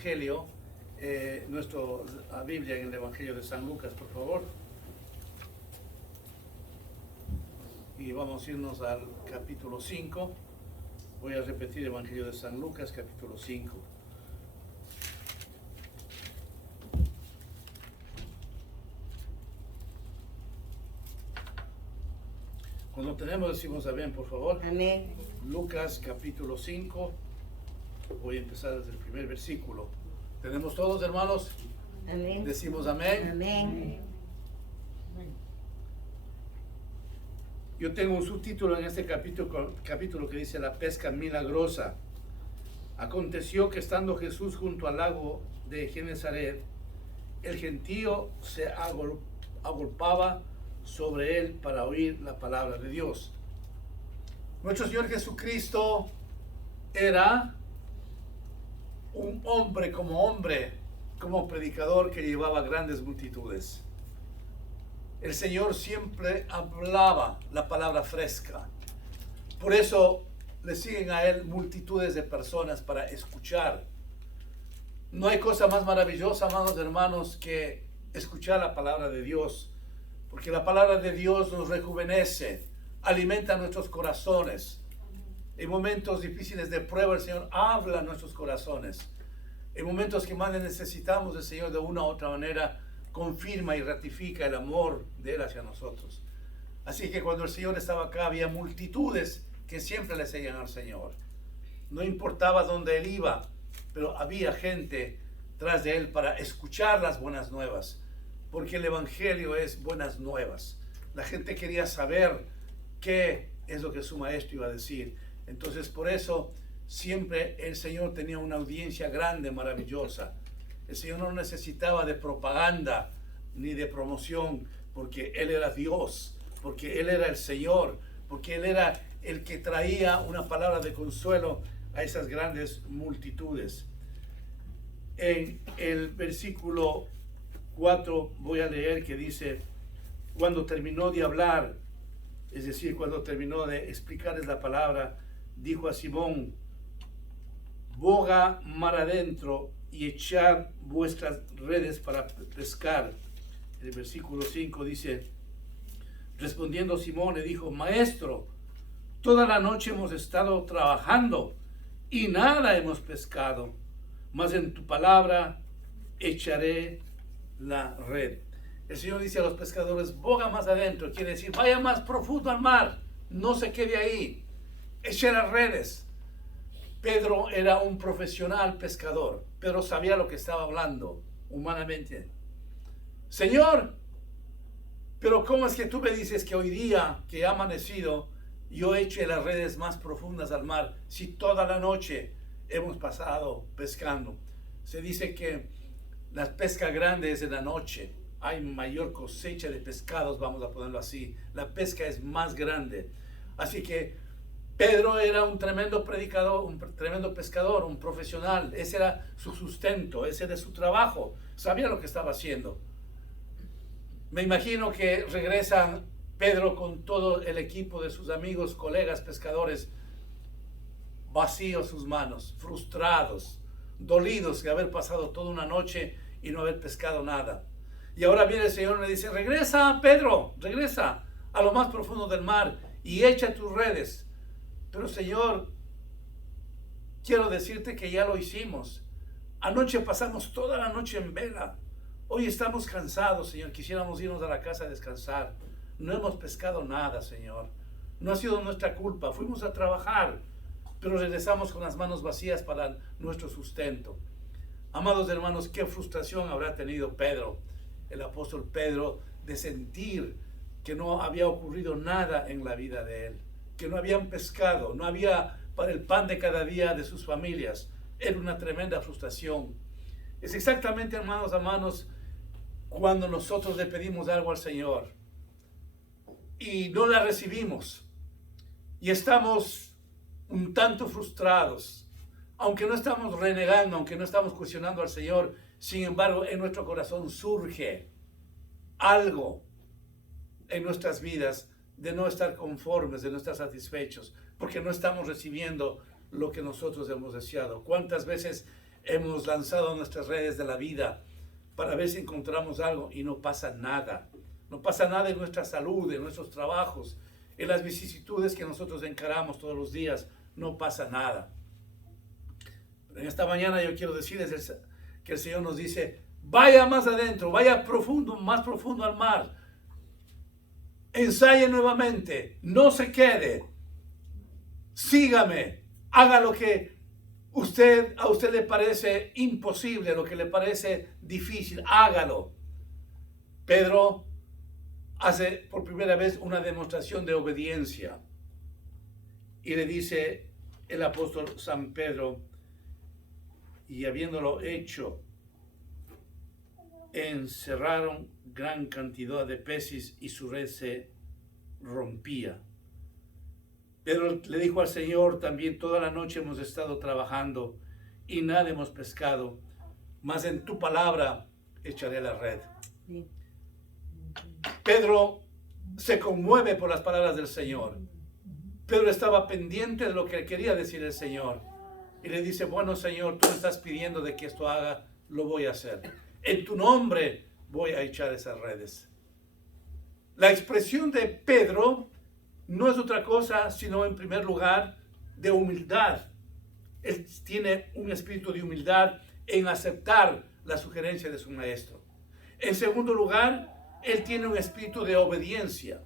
Evangelio, nuestra Biblia en el Evangelio de San Lucas, por favor. Y vamos a irnos al capítulo 5. Voy a repetir Evangelio de San Lucas, capítulo 5. Cuando tenemos decimos amén, por favor. Amén. Lucas capítulo 5. Voy a empezar desde el primer versículo. ¿Tenemos todos, hermanos? Amén. Decimos amén. Amén. Yo tengo un subtítulo en este capítulo que dice la pesca milagrosa. Aconteció que estando Jesús junto al lago de Genesaret, el gentío se agolpaba sobre él para oír la palabra de Dios. Nuestro Señor Jesucristo era un hombre, como predicador que llevaba grandes multitudes. El Señor siempre hablaba la palabra fresca. Por eso le siguen a Él multitudes de personas para escuchar. No hay cosa más maravillosa, amados hermanos, que escuchar la palabra de Dios. Porque la palabra de Dios nos rejuvenece, alimenta nuestros corazones. En momentos difíciles de prueba, el Señor habla a nuestros corazones. En momentos que más necesitamos, el Señor de una u otra manera confirma y ratifica el amor de Él hacia nosotros. Así que cuando el Señor estaba acá, había multitudes que siempre le seguían al Señor. No importaba dónde Él iba, pero había gente tras de Él para escuchar las buenas nuevas. Porque el Evangelio es buenas nuevas. La gente quería saber qué es lo que su maestro iba a decir. Entonces, por eso siempre el Señor tenía una audiencia grande, maravillosa. El Señor no necesitaba de propaganda ni de promoción, porque Él era Dios, porque Él era el Señor, porque Él era el que traía una palabra de consuelo a esas grandes multitudes. En el versículo 4 voy a leer que dice: cuando terminó de hablar, es decir, cuando terminó de explicarles la palabra, dijo a Simón: boga mar adentro y echad vuestras redes para pescar. El versículo 5 dice: respondiendo Simón le dijo: maestro, toda la noche hemos estado trabajando y nada hemos pescado, mas en tu palabra echaré la red. El Señor dice a los pescadores: boga más adentro, quiere decir vaya más profundo al mar, no se quede ahí, eche las redes. Pedro era un profesional pescador. Pedro sabía lo que estaba hablando humanamente. Señor, pero ¿cómo es que tú me dices que hoy día que ha amanecido yo eche las redes más profundas al mar si toda la noche hemos pasado pescando? Se dice que las pescas grandes en la noche hay mayor cosecha de pescados, vamos a ponerlo así. La pesca es más grande. Así que Pedro era un tremendo predicador, un tremendo pescador, un profesional. Ese era su sustento, ese era su trabajo. Sabía lo que estaba haciendo. Me imagino que regresan Pedro con todo el equipo de sus amigos, colegas pescadores, vacíos sus manos, frustrados, dolidos de haber pasado toda una noche y no haber pescado nada. Y ahora viene el Señor y le dice: regresa, Pedro, regresa a lo más profundo del mar y echa tus redes. Pero Señor, quiero decirte que ya lo hicimos. Anoche pasamos toda la noche en vela. Hoy estamos cansados, Señor. Quisiéramos irnos a la casa a descansar. No hemos pescado nada, Señor. No ha sido nuestra culpa. Fuimos a trabajar, pero regresamos con las manos vacías para nuestro sustento. Amados hermanos, qué frustración habrá tenido Pedro, el apóstol Pedro, de sentir que no había ocurrido nada en la vida de él, que no habían pescado, no había para el pan de cada día de sus familias. Era una tremenda frustración. Es exactamente, hermanos, cuando nosotros le pedimos algo al Señor y no la recibimos y estamos un tanto frustrados, aunque no estamos renegando, aunque no estamos cuestionando al Señor. Sin embargo, en nuestro corazón surge algo en nuestras vidas de no estar conformes, de no estar satisfechos, porque no estamos recibiendo lo que nosotros hemos deseado. ¿Cuántas veces hemos lanzado nuestras redes de la vida para ver si encontramos algo y no pasa nada. No pasa nada en nuestra salud, en nuestros trabajos, en las vicisitudes que nosotros encaramos todos los días. No pasa nada. Pero en esta mañana yo quiero decirles que el Señor nos dice, vaya más adentro, vaya profundo, más profundo al mar. Ensaye nuevamente, no se quede. Sígame, haga lo que a usted le parece imposible, lo que le parece difícil, hágalo. Pedro hace por primera vez una demostración de obediencia y le dice el apóstol San Pedro, y habiéndolo hecho, encerraron gran cantidad de peces y su red se rompía. Pedro le dijo al Señor, también toda la noche hemos estado trabajando y nada hemos pescado, mas en tu palabra echaré la red. Sí. Pedro se conmueve por las palabras del Señor. Pedro estaba pendiente de lo que quería decir el Señor. Y le dice, bueno Señor, tú me estás pidiendo de que esto haga, lo voy a hacer. En tu nombre voy a echar esas redes. La expresión de Pedro no es otra cosa, sino en primer lugar de humildad. Él tiene un espíritu de humildad en aceptar la sugerencia de su maestro. En segundo lugar, él tiene un espíritu de obediencia.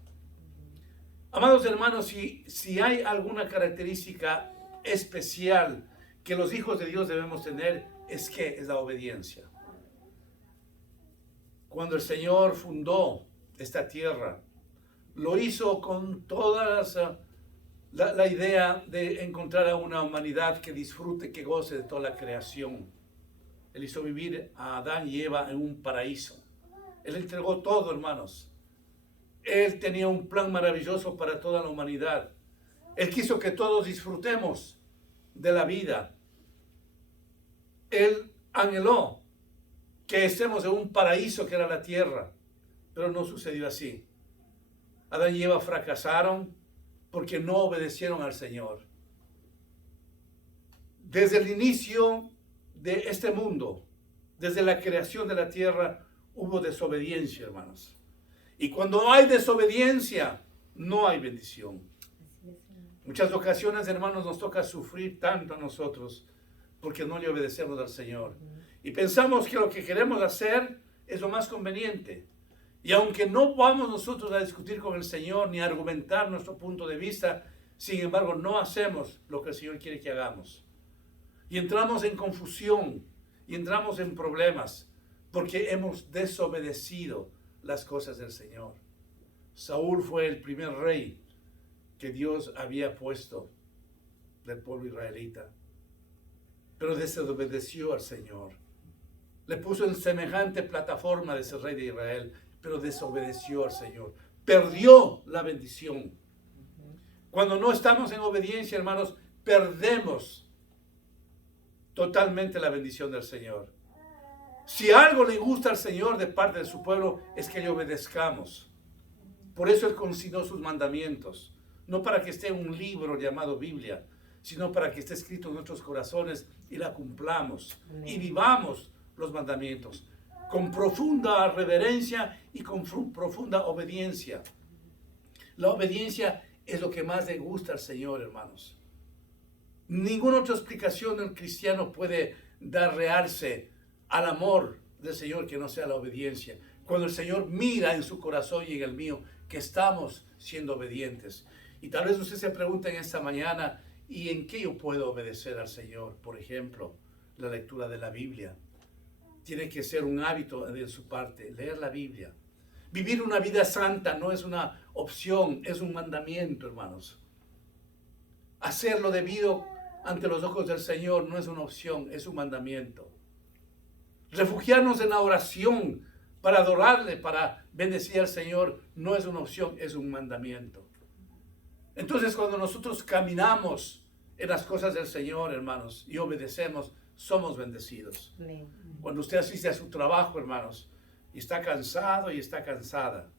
Amados hermanos, si hay alguna característica especial que los hijos de Dios debemos tener, es la obediencia. Cuando el Señor fundó esta tierra, lo hizo con toda la idea de encontrar a una humanidad que disfrute, que goce de toda la creación. Él hizo vivir a Adán y Eva en un paraíso. Él entregó todo, hermanos. Él tenía un plan maravilloso para toda la humanidad. Él quiso que todos disfrutemos de la vida. Él anheló que estemos en un paraíso que era la tierra, pero no sucedió así. Adán y Eva fracasaron porque no obedecieron al Señor. Desde el inicio de este mundo, desde la creación de la tierra, hubo desobediencia, hermanos. Y cuando hay desobediencia, no hay bendición. Muchas ocasiones, hermanos, nos toca sufrir tanto a nosotros porque no le obedecemos al Señor. Y pensamos que lo que queremos hacer es lo más conveniente. Y aunque no vamos nosotros a discutir con el Señor ni a argumentar nuestro punto de vista, sin embargo, no hacemos lo que el Señor quiere que hagamos. Y entramos en confusión y entramos en problemas porque hemos desobedecido las cosas del Señor. Saúl fue el primer rey que Dios había puesto del pueblo israelita, pero desobedeció al Señor. Le puso en semejante plataforma de ser rey de Israel, pero desobedeció al Señor. Perdió la bendición. Cuando no estamos en obediencia, hermanos, perdemos totalmente la bendición del Señor. Si algo le gusta al Señor de parte de su pueblo, es que le obedezcamos. Por eso Él consignó sus mandamientos. No para que esté en un libro llamado Biblia, sino para que esté escrito en nuestros corazones y la cumplamos. Y vivamos los mandamientos con profunda reverencia y con profunda obediencia. La obediencia es lo que más le gusta al Señor, hermanos. Ninguna otra explicación del cristiano puede dar realce al amor del Señor que no sea la obediencia. Cuando el Señor mira en su corazón y en el mío que estamos siendo obedientes. Y tal vez usted se pregunta en esta mañana, ¿y en qué yo puedo obedecer al Señor? Por ejemplo, la lectura de la Biblia. Tiene que ser un hábito de su parte, leer la Biblia. Vivir una vida santa no es una opción, es un mandamiento, hermanos. Hacerlo debido ante los ojos del Señor no es una opción, es un mandamiento. Refugiarnos en la oración para adorarle, para bendecir al Señor, no es una opción, es un mandamiento. Entonces, cuando nosotros caminamos en las cosas del Señor, hermanos, y obedecemos, somos bendecidos. Amén. Cuando usted asiste a su trabajo, hermanos, y está cansado y está cansada,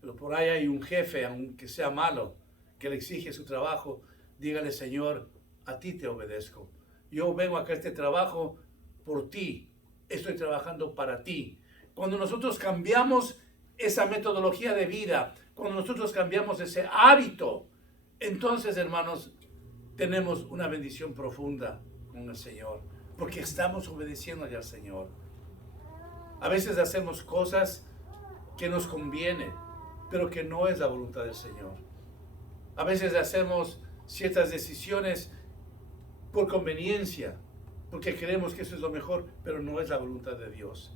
pero por ahí hay un jefe, aunque sea malo, que le exige su trabajo, dígale, Señor, a ti te obedezco. Yo vengo acá a este trabajo por ti, estoy trabajando para ti. Cuando nosotros cambiamos esa metodología de vida, cuando nosotros cambiamos ese hábito, entonces, hermanos, tenemos una bendición profunda con el Señor, porque estamos obedeciendo al Señor. A veces hacemos cosas que nos conviene, pero que no es la voluntad del Señor. A veces hacemos ciertas decisiones por conveniencia, porque creemos que eso es lo mejor, pero no es la voluntad de Dios.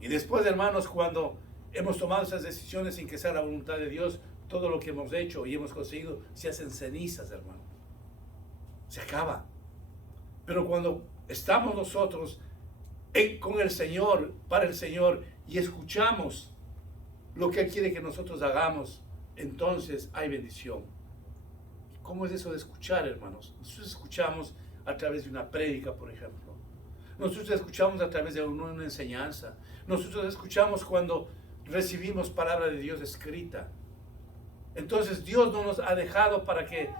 Y después, hermanos, cuando hemos tomado esas decisiones sin que sea la voluntad de Dios, todo lo que hemos hecho y hemos conseguido se hacen cenizas, hermano. Se acaba. Pero cuando estamos nosotros con el Señor, para el Señor, y escuchamos lo que Él quiere que nosotros hagamos, entonces hay bendición. ¿Cómo es eso de escuchar, hermanos? Nosotros escuchamos a través de una prédica, por ejemplo. Nosotros escuchamos a través de una enseñanza. Nosotros escuchamos cuando recibimos palabra de Dios escrita. Entonces Dios no nos ha dejado para que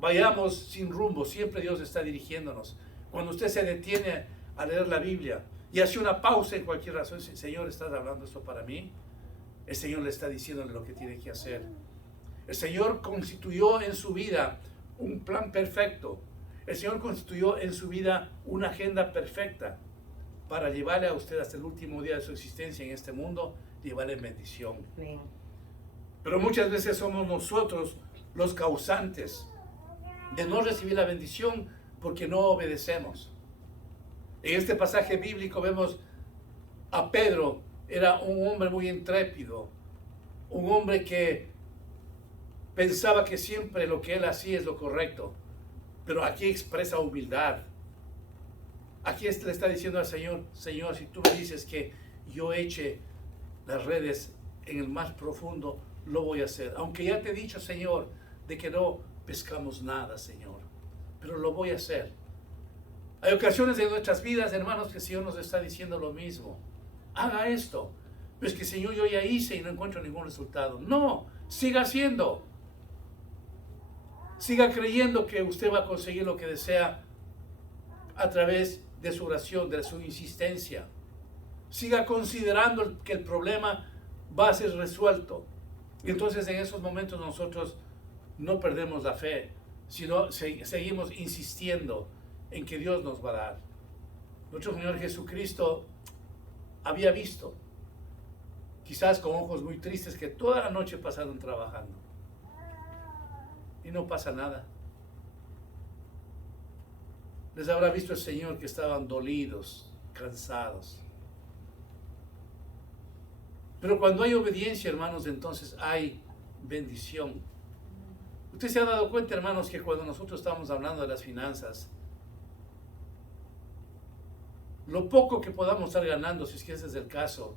vayamos sin rumbo. Siempre Dios está dirigiéndonos. Cuando usted se detiene a leer la Biblia y hace una pausa en cualquier razón, dice: Señor, ¿estás hablando esto para mí? El Señor le está diciéndole lo que tiene que hacer. El Señor constituyó en su vida un plan perfecto. El Señor constituyó en su vida una agenda perfecta para llevarle a usted hasta el último día de su existencia en este mundo, llevarle bendición. Amén. Pero muchas veces somos nosotros los causantes de no recibir la bendición porque no obedecemos. En este pasaje bíblico vemos a Pedro. Era un hombre muy intrépido, un hombre que pensaba que siempre lo que él hacía es lo correcto, pero aquí expresa humildad. Aquí le está diciendo al Señor: Señor, si tú me dices que yo eche las redes en el más profundo, lo voy a hacer. Aunque ya te he dicho, Señor, de que no pescamos nada, Señor, pero lo voy a hacer. Hay ocasiones en nuestras vidas, hermanos, que el Señor nos está diciendo lo mismo. Haga esto. Pero es que, Señor, yo ya hice y no encuentro ningún resultado. No, siga haciendo. Siga creyendo que usted va a conseguir lo que desea a través de su oración, de su insistencia. Siga considerando que el problema va a ser resuelto. Y entonces en esos momentos nosotros no perdemos la fe, sino seguimos insistiendo en que Dios nos va a dar. Nuestro Señor Jesucristo había visto, quizás con ojos muy tristes, que toda la noche pasaron trabajando y no pasa nada. Les habrá visto el Señor que estaban dolidos, cansados. Pero cuando hay obediencia, hermanos, entonces hay bendición. Usted se ha dado cuenta, hermanos, que cuando nosotros estamos hablando de las finanzas, lo poco que podamos estar ganando, si es que ese es el caso,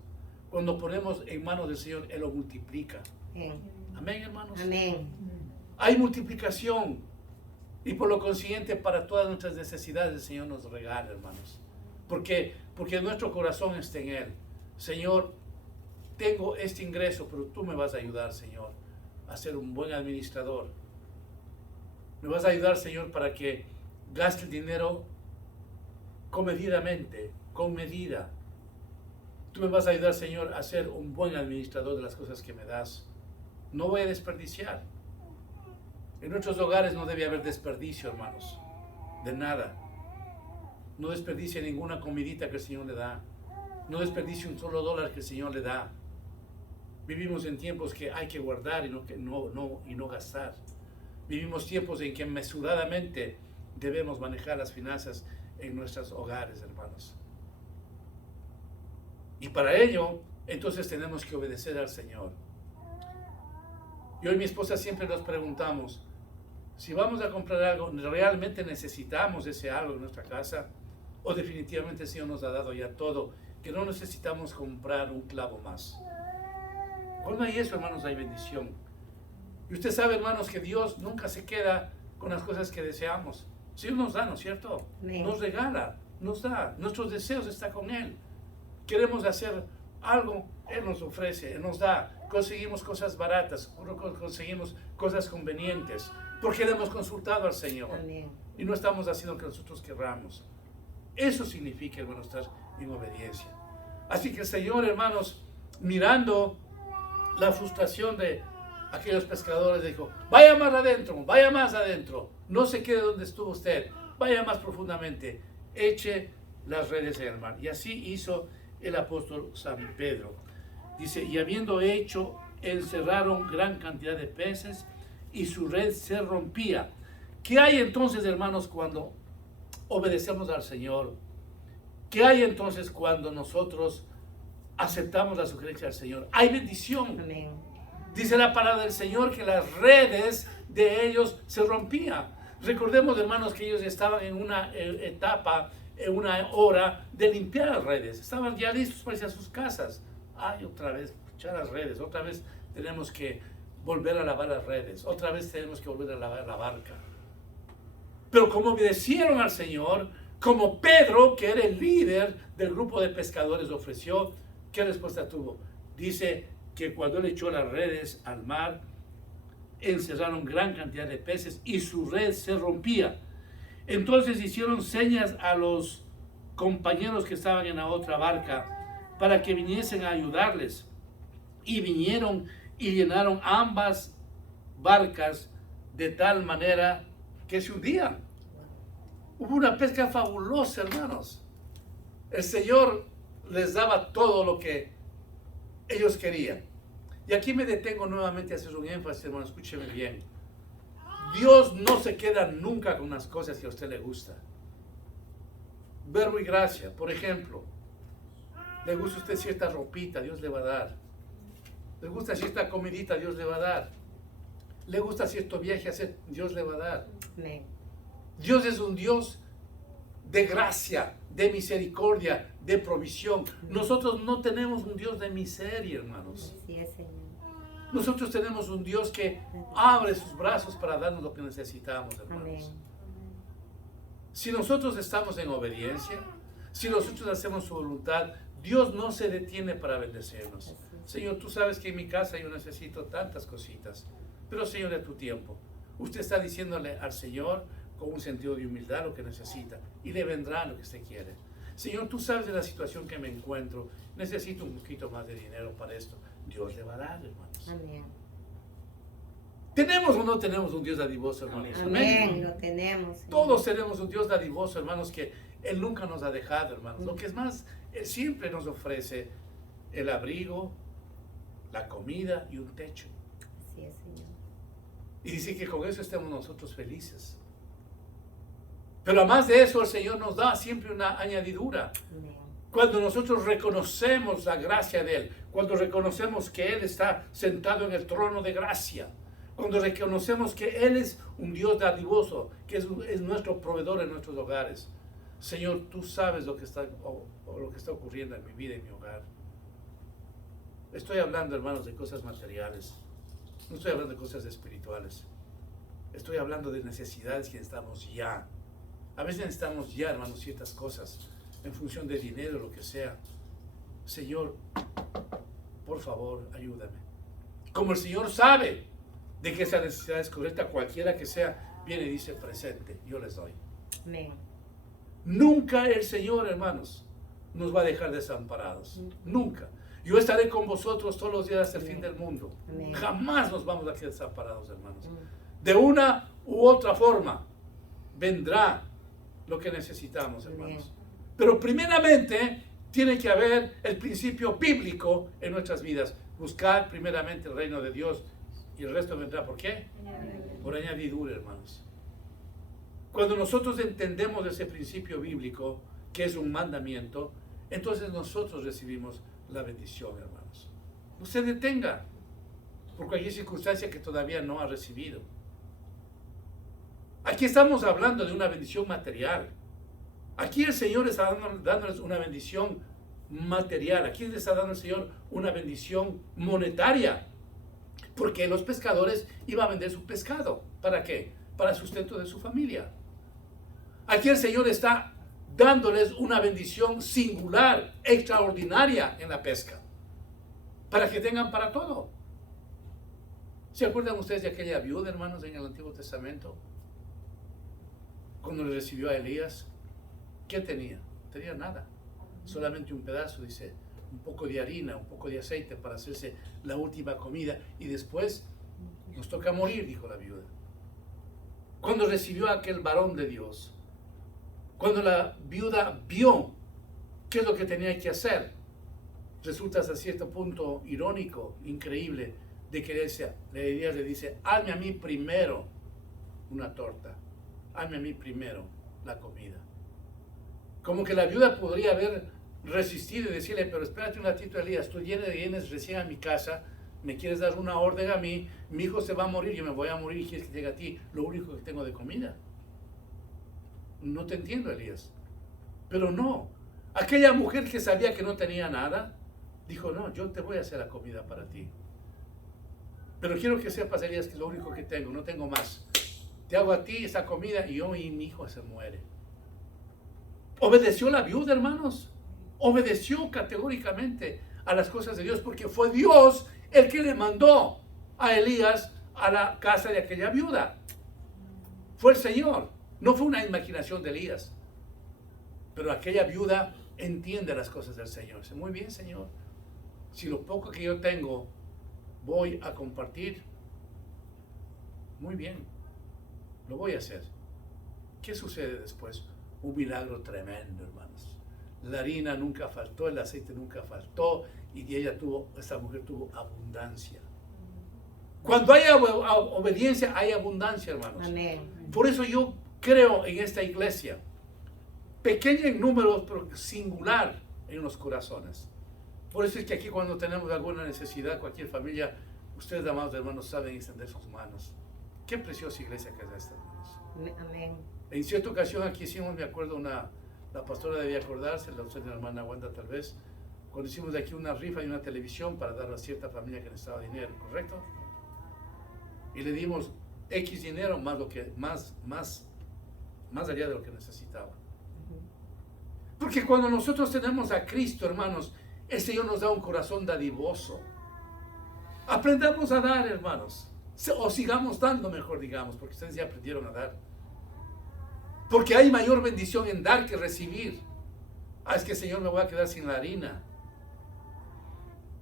cuando ponemos en manos del Señor, Él lo multiplica. Amén, hermanos. Amén. Hay multiplicación. Y por lo consiguiente, para todas nuestras necesidades, el Señor nos regala, hermanos. Porque nuestro corazón está en Él. Señor, tengo este ingreso, pero tú me vas a ayudar, Señor, a ser un buen administrador. Me vas a ayudar, Señor, para que gaste el dinero comedidamente, con medida. Tú me vas a ayudar, Señor, a ser un buen administrador de las cosas que me das. No voy a desperdiciar. En nuestros hogares no debe haber desperdicio, hermanos, de nada. No desperdicie ninguna comidita que el Señor le da. No desperdicie un solo dólar que el Señor le da. Vivimos en tiempos que hay que guardar y no gastar. Vivimos tiempos en que mesuradamente debemos manejar las finanzas en nuestros hogares, hermanos. Y para ello, entonces tenemos que obedecer al Señor. Yo y mi esposa siempre nos preguntamos, si vamos a comprar algo, ¿realmente necesitamos ese algo en nuestra casa? ¿O definitivamente el Señor nos ha dado ya todo, que no necesitamos comprar un clavo más? Cuando hay eso, hermanos, hay bendición. Y usted sabe, hermanos, que Dios nunca se queda con las cosas que deseamos. Sí nos da, ¿no es cierto? Amén. Nos regala, nos da. Nuestros deseos están con Él. Queremos hacer algo, Él nos ofrece, Él nos da. Conseguimos cosas baratas, conseguimos cosas convenientes, porque le hemos consultado al Señor. Amén. Y no estamos haciendo lo que nosotros querramos. Eso significa, hermanos, estar en obediencia. Así que el Señor, hermanos, mirando la frustración de aquellos pescadores, dijo: vaya más adentro, no se quede donde estuvo usted, vaya más profundamente, eche las redes en el mar. Y así hizo el apóstol San Pedro. Dice: y habiendo hecho, encerraron gran cantidad de peces y su red se rompía. ¿Qué hay entonces, hermanos, cuando obedecemos al Señor? ¿Qué hay entonces cuando nosotros aceptamos la sugerencia del Señor? Hay bendición. Amén. Dice la palabra del Señor que las redes de ellos se rompían. Recordemos, hermanos, que ellos estaban en una etapa, en una hora de limpiar las redes. Estaban ya listos para irse a sus casas. Ay, otra vez, echar las redes. Otra vez tenemos que volver a lavar las redes. Otra vez tenemos que volver a lavar la barca. Pero como obedecieron al Señor, como Pedro, que era el líder del grupo de pescadores, ofreció, ¿qué respuesta tuvo? Dice que cuando él echó las redes al mar, encerraron gran cantidad de peces y su red se rompía. Entonces hicieron señas a los compañeros que estaban en la otra barca para que viniesen a ayudarles. Y vinieron y llenaron ambas barcas de tal manera que se hundían. Hubo una pesca fabulosa, hermanos. El Señor les daba todo lo que ellos querían. Y aquí me detengo nuevamente a hacer un énfasis, hermano, escúcheme bien. Dios no se queda nunca con las cosas que a usted le gusta. Verbo y gracia, por ejemplo. Le gusta a usted cierta ropita, Dios le va a dar. Le gusta cierta comidita, Dios le va a dar. Le gusta cierto viaje hacer, Dios le va a dar. Amén. Dios es un Dios de gracia, de misericordia, de provisión. Nosotros no tenemos un Dios de miseria, hermanos. Así es, Señor. Nosotros tenemos un Dios que abre sus brazos para darnos lo que necesitamos, hermanos. Amén. Si nosotros estamos en obediencia, si nosotros hacemos su voluntad, Dios no se detiene para bendecirnos. Señor, tú sabes que en mi casa yo necesito tantas cositas, pero Señor, de tu tiempo. Usted está diciéndole al Señor con un sentido de humildad lo que necesita y le vendrá lo que usted quiere. Señor, tú sabes de la situación que me encuentro, necesito un poquito más de dinero para esto. Dios le va a dar, hermanos. Amén. ¿Tenemos o no tenemos un Dios dadivoso, hermanos? Amén. Lo tenemos, Señor. Todos tenemos un Dios dadivoso, hermanos, que Él nunca nos ha dejado, hermanos. Lo que es más, Él siempre nos ofrece el abrigo, la comida y un techo. Así es, Señor. Y dice que con eso estemos nosotros felices. Pero además de eso, el Señor nos da siempre una añadidura. Amén. Cuando nosotros reconocemos la gracia de Él, cuando reconocemos que Él está sentado en el trono de gracia, cuando reconocemos que Él es un Dios dadivoso, que es nuestro proveedor en nuestros hogares. Señor, tú sabes lo que está, o lo que está ocurriendo en mi vida y en mi hogar. Estoy hablando, hermanos, de cosas materiales. No estoy hablando de cosas espirituales. Estoy hablando de necesidades que necesitamos ya. A veces necesitamos ya, hermanos, ciertas cosas en función de dinero, lo que sea. Señor, por favor, ayúdame. Como el Señor sabe de que esa necesidad es correcta, cualquiera que sea, viene y dice: presente, yo les doy. Amén. Nunca el Señor, hermanos, nos va a dejar desamparados. Nunca. Yo estaré con vosotros todos los días hasta el fin del mundo. Amén. Jamás nos vamos a quedar desamparados, hermanos. Amén. De una u otra forma vendrá lo que necesitamos, hermanos. Amén. Pero primeramente tiene que haber el principio bíblico en nuestras vidas. Buscar primeramente el reino de Dios y el resto vendrá. ¿Por qué? Por añadidura, hermanos. Cuando nosotros entendemos ese principio bíblico, que es un mandamiento, entonces nosotros recibimos la bendición, hermanos. No se detenga por cualquier circunstancia que todavía no ha recibido. Aquí estamos hablando de una bendición material. Aquí el Señor está dándoles una bendición material. Aquí le está dando el Señor una bendición monetaria. Porque los pescadores iban a vender su pescado. ¿Para qué? Para el sustento de su familia. Aquí el Señor está dándoles una bendición singular, extraordinaria en la pesca. Para que tengan para todo. ¿Se acuerdan ustedes de aquella viuda, hermanos, en el Antiguo Testamento? Cuando le recibió a Elías, ¿Qué tenía? No tenía nada. Solamente un pedazo, dice, un poco de harina, un poco de aceite para hacerse la última comida. Y después nos toca morir, dijo la viuda. Cuando recibió a aquel varón de Dios, cuando la viuda vio qué es lo que tenía que hacer, resulta hasta cierto punto irónico, increíble, de que Elías le dice, hazme a mí primero una torta, hazme a mí primero la comida. Como que la viuda podría haber resistido y decirle, pero espérate un ratito, Elías, tú vienes recién a mi casa, me quieres dar una orden a mí, mi hijo se va a morir, yo me voy a morir y quieres que llegue a ti lo único que tengo de comida. No te entiendo, Elías. Pero no, aquella mujer que sabía que no tenía nada, dijo, no, yo te voy a hacer la comida para ti. Pero quiero que sepas, Elías, que es lo único que tengo, no tengo más. Te hago a ti esa comida y yo y mi hijo se muere. Obedeció la viuda, hermanos. Obedeció categóricamente a las cosas de Dios, porque fue Dios el que le mandó a Elías a la casa de aquella viuda. Fue el Señor, no fue una imaginación de Elías. Pero aquella viuda entiende las cosas del Señor. Dice, muy bien, Señor, si lo poco que yo tengo voy a compartir, muy bien, lo voy a hacer. ¿Qué sucede después? Un milagro tremendo, hermanos. La harina nunca faltó, el aceite nunca faltó, y esta mujer tuvo abundancia. Cuando hay obediencia, hay abundancia, hermanos. Amén. Por eso yo creo en esta iglesia, pequeña en números, pero singular en los corazones. Por eso es que aquí cuando tenemos alguna necesidad, cualquier familia, ustedes, amados hermanos, saben extender sus manos. Qué preciosa iglesia que es esta, hermanos. Amén. En cierta ocasión aquí hicimos, me acuerdo, la pastora debía acordarse, la hermana Wanda tal vez, cuando hicimos de aquí una rifa y una televisión para dar a cierta familia que necesitaba dinero, ¿correcto? Y le dimos X dinero más allá de lo que necesitaba. Porque cuando nosotros tenemos a Cristo, hermanos, el Señor nos da un corazón dadivoso. Aprendamos a dar, hermanos. O sigamos dando, mejor digamos, porque ustedes ya aprendieron a dar. Porque hay mayor bendición en dar que recibir. Es que, Señor, me voy a quedar sin la harina.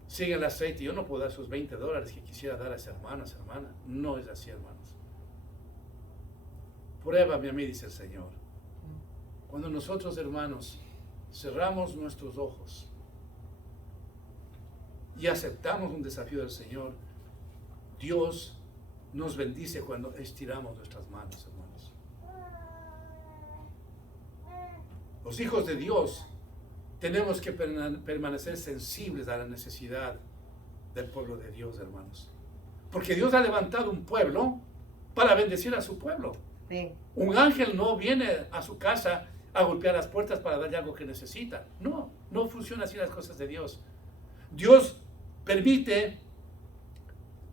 Sigue el aceite. Yo no puedo dar esos $20 que quisiera dar a esa hermana. No es así, hermanos. Pruébame a mí, dice el Señor. Cuando nosotros, hermanos, cerramos nuestros ojos y aceptamos un desafío del Señor, Dios nos bendice cuando estiramos nuestras manos, hermanos. Los hijos de Dios tenemos que permanecer sensibles a la necesidad del pueblo de Dios, hermanos. Porque Dios ha levantado un pueblo para bendecir a su pueblo. Sí. Un ángel no viene a su casa a golpear las puertas para darle algo que necesita. No funciona así las cosas de Dios. Dios permite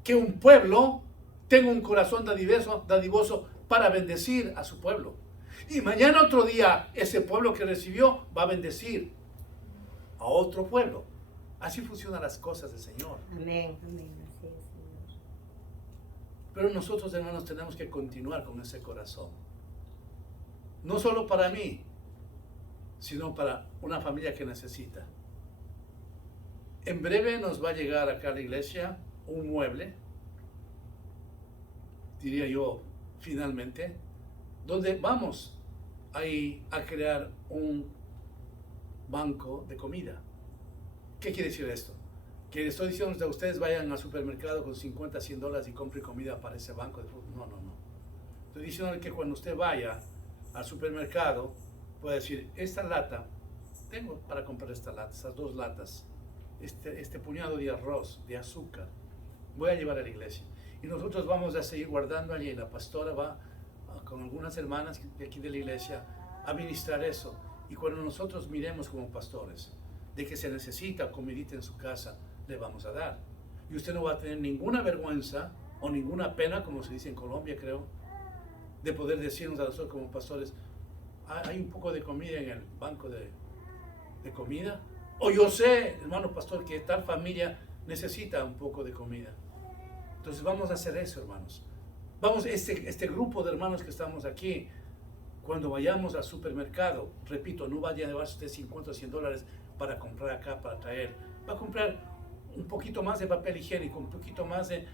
que un pueblo tenga un corazón dadivoso para bendecir a su pueblo. Y mañana otro día, ese pueblo que recibió va a bendecir a otro pueblo. Así funcionan las cosas del Señor. Amén. Amén. Así es, Señor. Pero nosotros, hermanos, tenemos que continuar con ese corazón. No solo para mí, sino para una familia que necesita. En breve nos va a llegar acá a la iglesia un mueble, diría yo, finalmente, donde vamos a crear un banco de comida. ¿Qué quiere decir esto? Que le estoy diciendo que ustedes vayan al supermercado con $50, $100 y compren comida para ese banco de fútbol. No. Estoy diciendo que cuando usted vaya al supermercado, puede decir, esta lata, tengo para comprar esta lata, estas 2 latas, este puñado de arroz, de azúcar, voy a llevar a la iglesia. Y nosotros vamos a seguir guardando allí. La pastora va con algunas hermanas de aquí de la iglesia a ministrar eso. Y cuando nosotros miremos como pastores de que se necesita comidita en su casa, le vamos a dar. Y usted no va a tener ninguna vergüenza o ninguna pena, como se dice en Colombia, creo, de poder decirnos a nosotros como pastores, hay un poco de comida en el banco de comida. O yo sé, hermano pastor, que tal familia necesita un poco de comida. Entonces vamos a hacer eso, hermanos. Vamos, este grupo de hermanos que estamos aquí, Cuando vayamos al supermercado, repito, no vaya a llevarse usted 50 o 100 dólares para comprar acá, para traer. Va a comprar un poquito más de papel higiénico, un poquito más de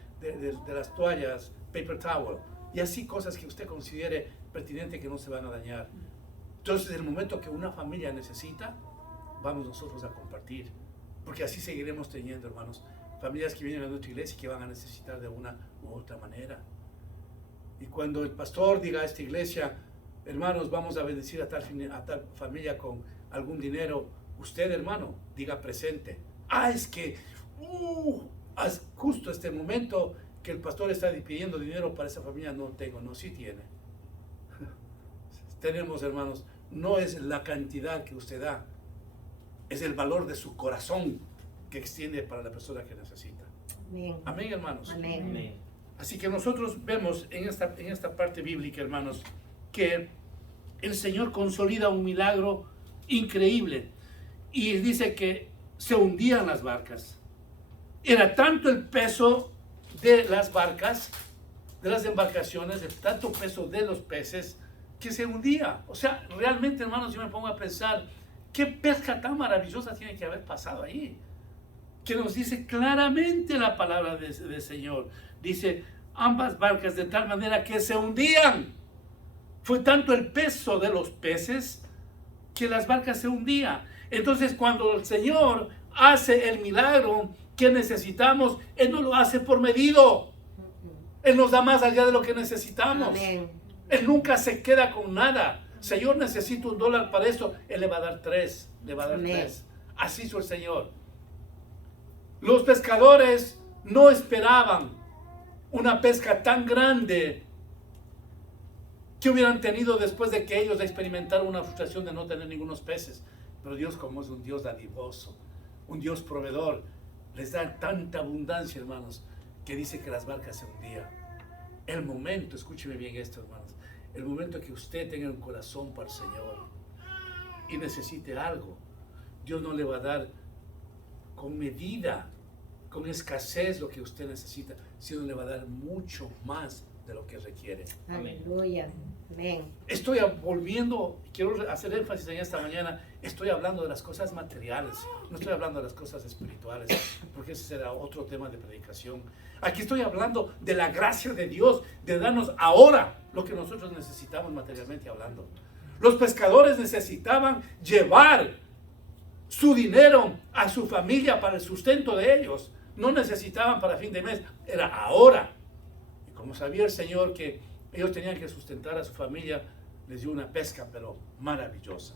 las toallas, paper towel, y así cosas que usted considere pertinente que no se van a dañar. Entonces, en el momento que una familia necesita, vamos nosotros a compartir, porque así seguiremos teniendo, hermanos, familias que vienen a nuestra iglesia y que van a necesitar de una u otra manera. Y cuando el pastor diga a esta iglesia, hermanos, vamos a bendecir a tal familia con algún dinero, usted, hermano, diga presente. Es que justo este momento que el pastor está pidiendo dinero para esa familia, no tengo. No, sí tiene. Tenemos, hermanos, no es la cantidad que usted da, es el valor de su corazón que extiende para la persona que necesita. Amén. Amén, hermanos. Amén. Amén. Así que nosotros vemos en esta parte bíblica, hermanos, que el Señor consolida un milagro increíble. Y dice que se hundían las barcas. Era tanto el peso de las barcas, de las embarcaciones, de tanto peso de los peces, que se hundía. O sea, realmente, hermanos, yo me pongo a pensar, qué pesca tan maravillosa tiene que haber pasado ahí. Que nos dice claramente la palabra del Señor. Dice, ambas barcas de tal manera que se hundían. Fue tanto el peso de los peces que las barcas se hundían. Entonces, cuando el Señor hace el milagro que necesitamos, Él no lo hace por medido. Él nos da más allá de lo que necesitamos. Amén. Él nunca se queda con nada. Señor, necesito $1 para esto. Él le va a dar 3. Le va a dar Amén. 3. Así hizo el Señor. Los pescadores no esperaban una pesca tan grande que hubieran tenido después de que ellos experimentaron una frustración de no tener ningunos peces. Pero Dios, como es un Dios dadivoso, un Dios proveedor, les da tanta abundancia, hermanos, que dice que las barcas se hundían. El momento, escúcheme bien esto, hermanos, el momento que usted tenga un corazón para el Señor y necesite algo, Dios no le va a dar con medida, con escasez lo que usted necesita, sino le va a dar mucho más de lo que requiere. Aleluya. Amén. Estoy volviendo, quiero hacer énfasis en esta mañana, estoy hablando de las cosas materiales, no estoy hablando de las cosas espirituales, porque ese será otro tema de predicación. Aquí estoy hablando de la gracia de Dios, de darnos ahora lo que nosotros necesitamos materialmente hablando. Los pescadores necesitaban llevar su dinero a su familia para el sustento de ellos. No necesitaban para fin de mes, era ahora. Y como sabía el Señor que ellos tenían que sustentar a su familia, les dio una pesca, pero maravillosa.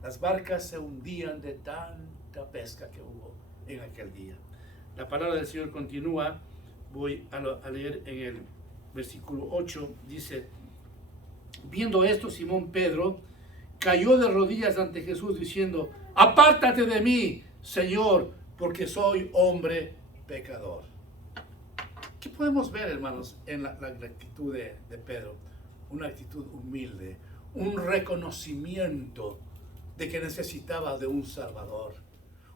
Las barcas se hundían de tanta pesca que hubo en aquel día. La palabra del Señor continúa, voy a leer en el versículo 8, dice, viendo esto, Simón Pedro cayó de rodillas ante Jesús diciendo, apártate de mí, Señor, porque soy hombre pecador. ¿Qué podemos ver, hermanos, en la actitud de Pedro? Una actitud humilde, un reconocimiento de que necesitaba de un Salvador,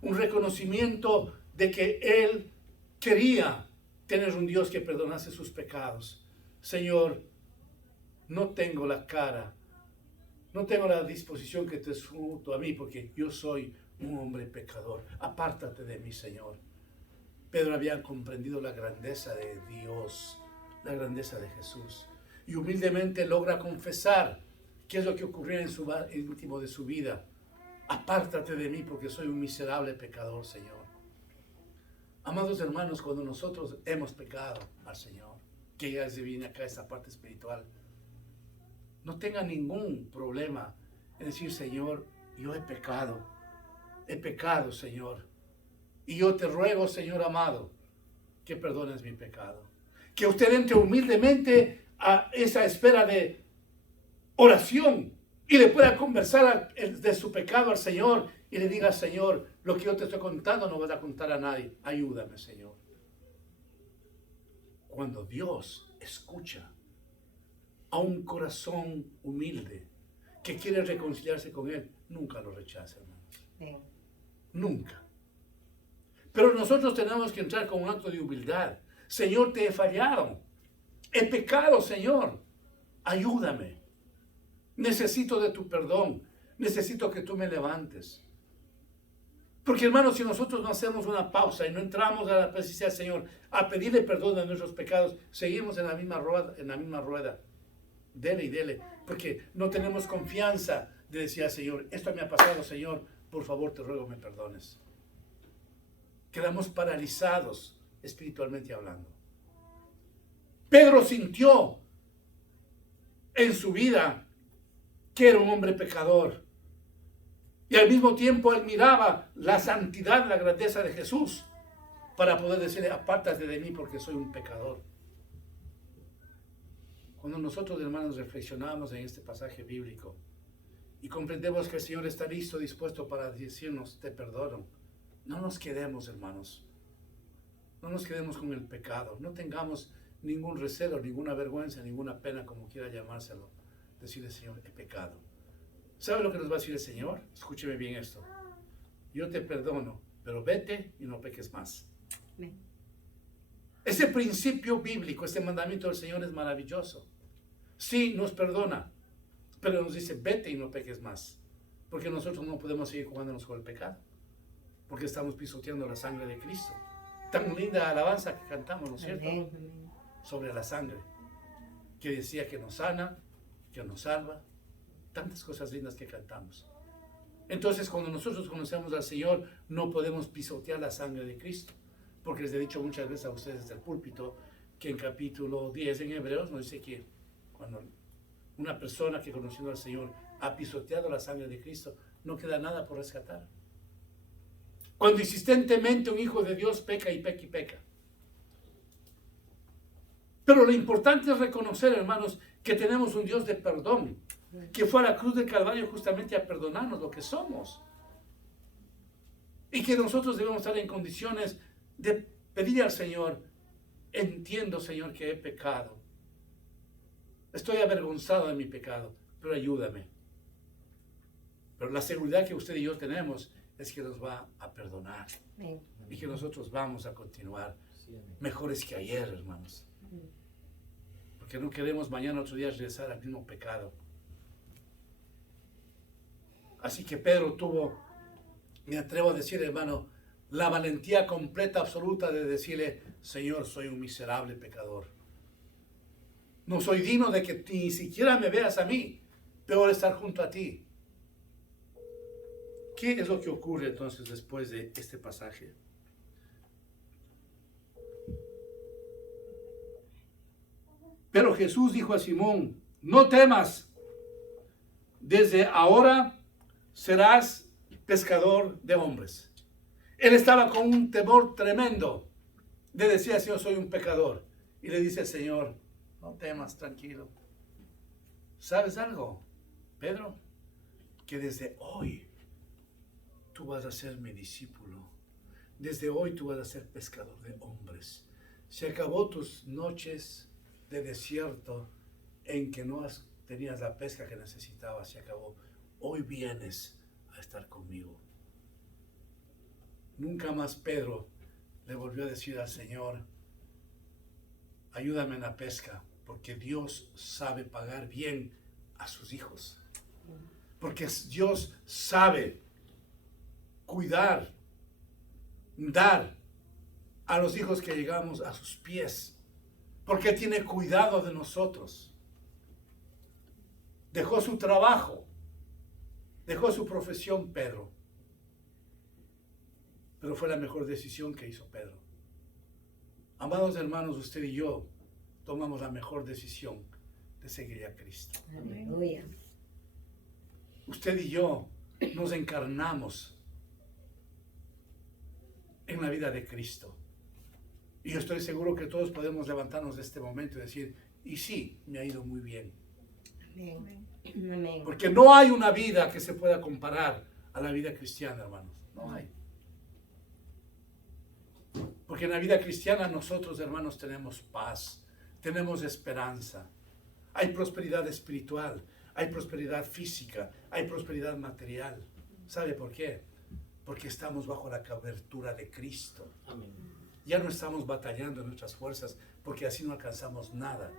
un reconocimiento de que él quería tener un Dios que perdonase sus pecados. Señor, no tengo la cara, no tengo la disposición que te es junto a mí, porque yo soy un hombre pecador. Apártate de mí, Señor. Pedro había comprendido la grandeza de Dios, la grandeza de Jesús, y humildemente logra confesar qué es lo que ocurrió en su íntimo de su vida. Apártate de mí porque soy un miserable pecador, Señor. Amados hermanos, cuando nosotros hemos pecado al Señor, que ya se viene acá esta parte espiritual, no tenga ningún problema en decir, Señor, yo he pecado, Señor. Y yo te ruego, Señor amado, que perdones mi pecado. Que usted entre humildemente a esa espera de oración y le pueda conversar de su pecado al Señor y le diga, Señor, lo que yo te estoy contando no vas a contar a nadie. Ayúdame, Señor. Cuando Dios escucha a un corazón humilde que quiere reconciliarse con Él, nunca lo rechaza, hermanos. Amén. Nunca. Pero nosotros tenemos que entrar con un acto de humildad. Señor, te he fallado. He pecado, Señor. Ayúdame. Necesito de tu perdón. Necesito que tú me levantes. Porque hermanos, si nosotros no hacemos una pausa y no entramos a la presencia del Señor a pedirle perdón de nuestros pecados, seguimos en la misma rueda. Dele y dele. Porque no tenemos confianza de decir al Señor, esto me ha pasado, Señor, por favor te ruego me perdones. Quedamos paralizados espiritualmente hablando. Pedro sintió en su vida que era un hombre pecador. Y al mismo tiempo él miraba la santidad, la grandeza de Jesús para poder decirle, apártate de mí porque soy un pecador. Cuando nosotros, hermanos, reflexionamos en este pasaje bíblico y comprendemos que el Señor está listo, dispuesto para decirnos, te perdono, no nos quedemos, hermanos, no nos quedemos con el pecado, no tengamos ningún recelo, ninguna vergüenza, ninguna pena, como quiera llamárselo. Decirle, Señor, he pecado. ¿Sabe lo que nos va a decir el Señor? Escúcheme bien esto. Yo te perdono, pero vete y no peques más. Amén. Ese principio bíblico, este mandamiento del Señor es maravilloso. Sí, nos perdona, pero nos dice, vete y no peques más. Porque nosotros no podemos seguir jugándonos con el pecado. Porque estamos pisoteando la sangre de Cristo. Tan linda alabanza que cantamos, ¿no es cierto? Amén. Sobre la sangre, que decía que nos sana, que nos salva. Tantas cosas lindas que cantamos. Entonces, cuando nosotros conocemos al Señor, no podemos pisotear la sangre de Cristo. Porque les he dicho muchas veces a ustedes desde el púlpito que en capítulo 10 en Hebreos nos dice que cuando una persona que conociendo al Señor ha pisoteado la sangre de Cristo, no queda nada por rescatar. Cuando insistentemente un hijo de Dios peca y peca y peca. Pero lo importante es reconocer, hermanos, que tenemos un Dios de perdón, que fue a la cruz del Calvario justamente a perdonarnos lo que somos. Y que nosotros debemos estar en condiciones de pedir al Señor, entiendo, Señor, que he pecado. Estoy avergonzado de mi pecado, pero ayúdame. Pero la seguridad que usted y yo tenemos es que nos va a perdonar. Amén. Y que nosotros vamos a continuar mejores que ayer, hermanos. Porque no queremos mañana otro día regresar al mismo pecado. Así que Pedro tuvo, me atrevo a decir, hermano, la valentía completa, absoluta de decirle, Señor, soy un miserable pecador. No soy digno de que ni siquiera me veas a mí, peor estar junto a ti. ¿Qué es lo que ocurre entonces después de este pasaje? Pero Jesús dijo a Simón, no temas, desde ahora serás pescador de hombres. Él estaba con un temor tremendo de decir al Señor, soy un pecador. Y le dice al Señor, no temas, tranquilo. ¿Sabes algo, Pedro? Que desde hoy tú vas a ser mi discípulo. Desde hoy tú vas a ser pescador de hombres. Se acabó tus noches de desierto en que no tenías la pesca que necesitabas. Se acabó. Hoy vienes a estar conmigo. Nunca más Pedro le volvió a decir al Señor, ayúdame en la pesca, porque Dios sabe pagar bien a sus hijos. Porque Dios sabe cuidar, dar a los hijos que llegamos a sus pies. Porque tiene cuidado de nosotros. Dejó su trabajo, dejó su profesión Pedro. Pero fue la mejor decisión que hizo Pedro. Amados hermanos, usted y yo tomamos la mejor decisión de seguir a Cristo. Aleluya. Usted y yo nos encarnamos en la vida de Cristo. Y yo estoy seguro que todos podemos levantarnos de este momento y decir, y sí, me ha ido muy bien. Amén. Amén. Porque no hay una vida que se pueda comparar a la vida cristiana, hermanos. No hay. Porque en la vida cristiana nosotros, hermanos, tenemos paz, tenemos esperanza, hay prosperidad espiritual, hay prosperidad física, hay prosperidad material. ¿Sabe por qué? Porque estamos bajo la cobertura de Cristo. Amén. Ya no estamos batallando en nuestras fuerzas, porque así no alcanzamos nada.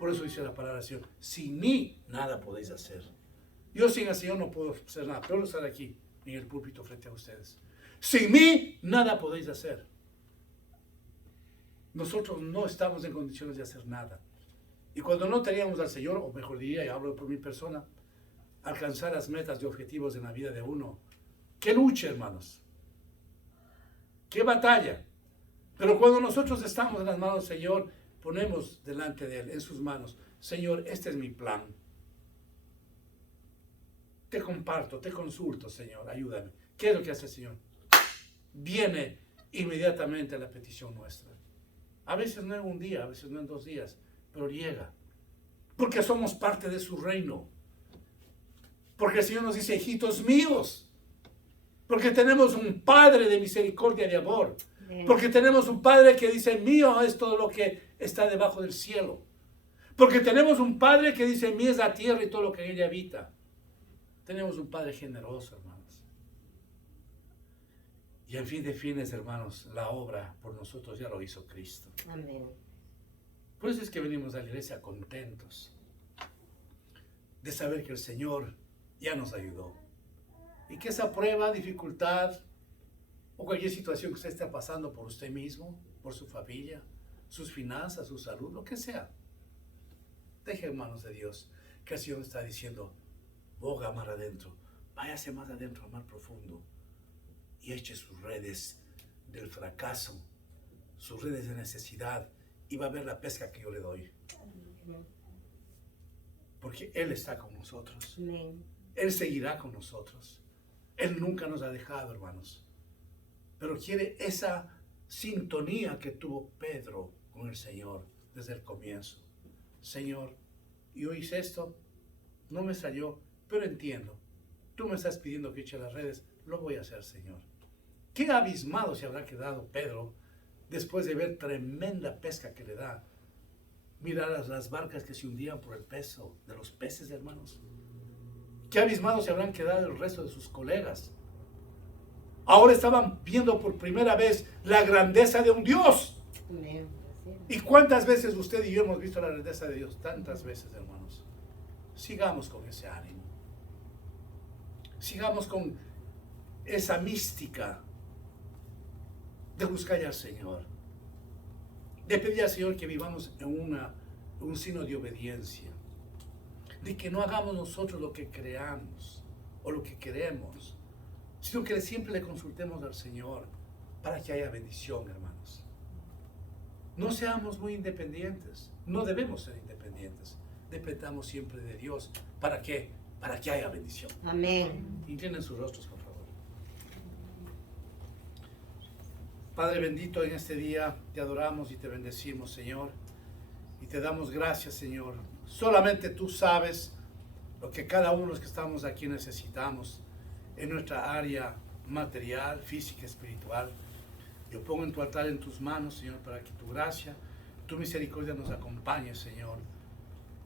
Por eso dice la palabra del Señor, sin mí nada podéis hacer. Yo sin el Señor no puedo hacer nada, pero estar aquí en el púlpito frente a ustedes. Sin mí nada podéis hacer. Nosotros no estamos en condiciones de hacer nada. Y cuando no teníamos al Señor, o mejor diría, y hablo por mi persona, alcanzar las metas y objetivos en la vida de uno, qué lucha, hermanos, qué batalla. Pero cuando nosotros estamos en las manos del Señor, ponemos delante de Él, en sus manos, Señor, este es mi plan. Te comparto, te consulto, Señor, ayúdame. ¿Qué es lo que hace el Señor? Viene inmediatamente la petición nuestra. A veces no en un día, a veces no en 2 días, pero llega. Porque somos parte de su reino. Porque el Señor nos dice, hijitos míos. Porque tenemos un Padre de misericordia y de amor. Porque tenemos un Padre que dice, mío es todo lo que está debajo del cielo. Porque tenemos un Padre que dice, mía es la tierra y todo lo que en ella habita. Tenemos un Padre generoso, hermanos. Y en fin de fines, hermanos, la obra por nosotros ya lo hizo Cristo. Amén. Por eso es que venimos a la iglesia contentos de saber que el Señor ya nos ayudó. Y que esa prueba, dificultad o cualquier situación que usted esté pasando por usted mismo, por su familia, sus finanzas, su salud, lo que sea, deje en manos de Dios, que el Señor está diciendo, boga mar adentro, váyase más adentro, al mar profundo, y eche sus redes del fracaso, sus redes de necesidad, y va a ver la pesca que yo le doy. Porque Él está con nosotros. Amén. Él seguirá con nosotros. Él nunca nos ha dejado, hermanos. Pero quiere esa sintonía que tuvo Pedro con el Señor desde el comienzo. Señor, yo hice esto, no me salió, pero entiendo. Tú me estás pidiendo que eche las redes, lo voy a hacer, Señor. Qué abismado se habrá quedado Pedro después de ver tremenda pesca que le da. Mirar las barcas que se hundían por el peso de los peces, hermanos. Qué abismados se habrán quedado el resto de sus colegas. Ahora estaban viendo por primera vez la grandeza de un Dios. Amén. ¿Y cuántas veces usted y yo hemos visto la grandeza de Dios? Tantas veces, hermanos. Sigamos con ese ánimo. Sigamos con esa mística de buscar al Señor. De pedir al Señor que vivamos en un signo de obediencia. De que no hagamos nosotros lo que creamos o lo que queremos, sino que siempre le consultemos al Señor para que haya bendición, hermanos. No seamos muy independientes, no debemos ser independientes. Dependamos siempre de Dios. ¿Para qué? Para que haya bendición. Amén. Inclinen sus rostros, por favor. Padre bendito, en este día te adoramos y te bendecimos, Señor. Y te damos gracias, Señor. Solamente tú sabes lo que cada uno de los que estamos aquí necesitamos en nuestra área material, física, espiritual. Yo pongo en tu altar en tus manos, Señor, para que tu gracia, tu misericordia nos acompañe, Señor.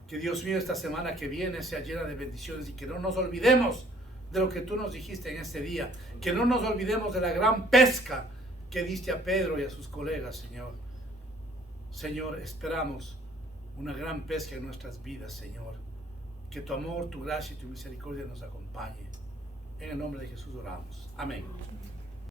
Que Dios mío, esta semana que viene sea llena de bendiciones y que no nos olvidemos de lo que tú nos dijiste en este día. Que no nos olvidemos de la gran pesca que diste a Pedro y a sus colegas, Señor. Señor, esperamos una gran pesca en nuestras vidas, Señor. Que tu amor, tu gracia y tu misericordia nos acompañe. En el nombre de Jesús oramos. Amén.